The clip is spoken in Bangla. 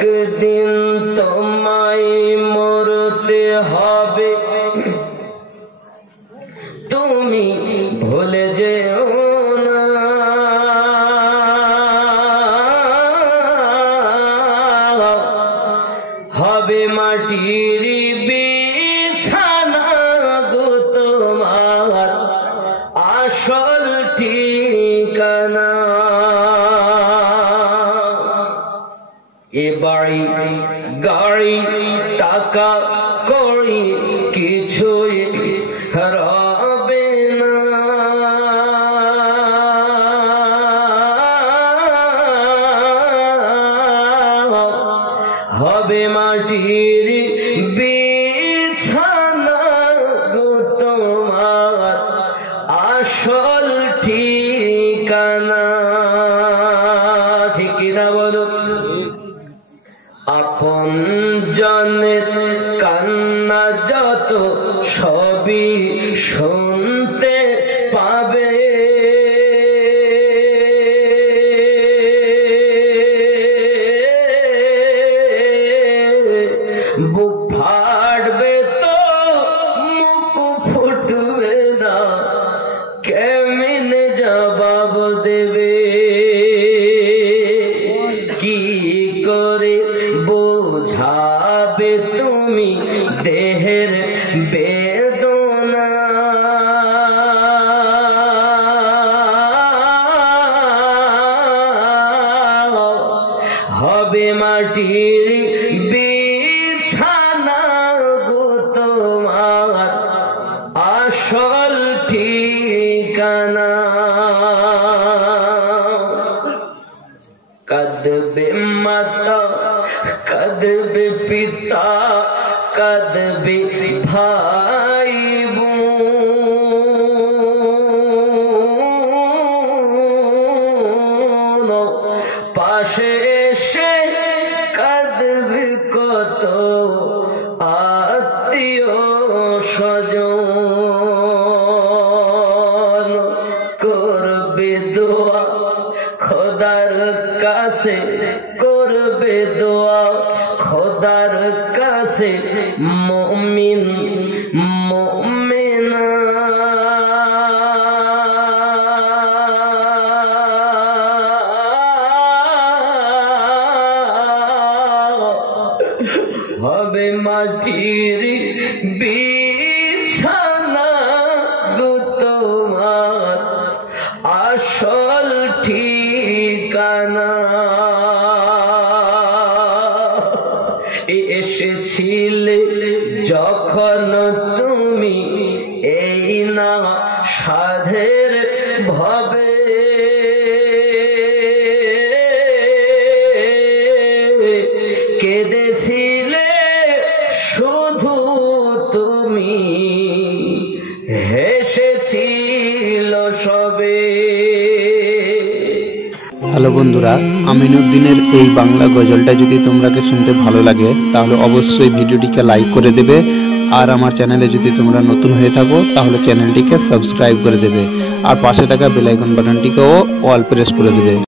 একদিন তোমায় মরতে হবে, তুমি ভুলে যেও না। হবে মাটির বিছানা গো তোমার আসল ঠিকানা। এ বাড়ি গাড়ি টাকা কড়ি কিছুই রবে না। হবে মাটির বিছানা গো তোমার আসল ঠিকানা। ঠিক না বলো? আপন জনের কান্না যত সবই শুনতে পাবে, বুক ফাটবে তো মুখ ফুটবে না, কেমনে জবাব দেবে? কি করে বোঝাবে তুমি দেহের বেদনা? হবে মাটির বিছানা গো তোমার আসল ঠিকানা। কাঁদবে মাতা, কাঁদবে পিতা, কাঁদবে ভাই বোন, পাশে এসে কাঁদবে কত আত্মীয় স্বজন। করবে দোয়া খোদার কাছে, করবে দোয়া খোদার কাছে মুমিন মুমিনা। হবে মাটির বিছানা গো তোমার আসল ঠিকানা। এসেছিলে যখন তুমি এই না সাধের ভবে, কেঁদেছিলে শুধু তুমি, হেসেছিল সবে। হ্যালো বন্ধুরা, আমিনুদ্দিনের এই বাংলা গজলটা যদি তোমরাকে শুনতে ভালো লাগে তাহলে অবশ্যই ভিডিওটিকে লাইক করে দেবে, আর আমার চ্যানেলে যদি তোমরা নতুন হয়ে থাকো তাহলে চ্যানেলটিকে সাবস্ক্রাইব করে দেবে, আর পাশে থাকা বেল আইকন বাটনটিকেও অল প্রেস করে দেবে।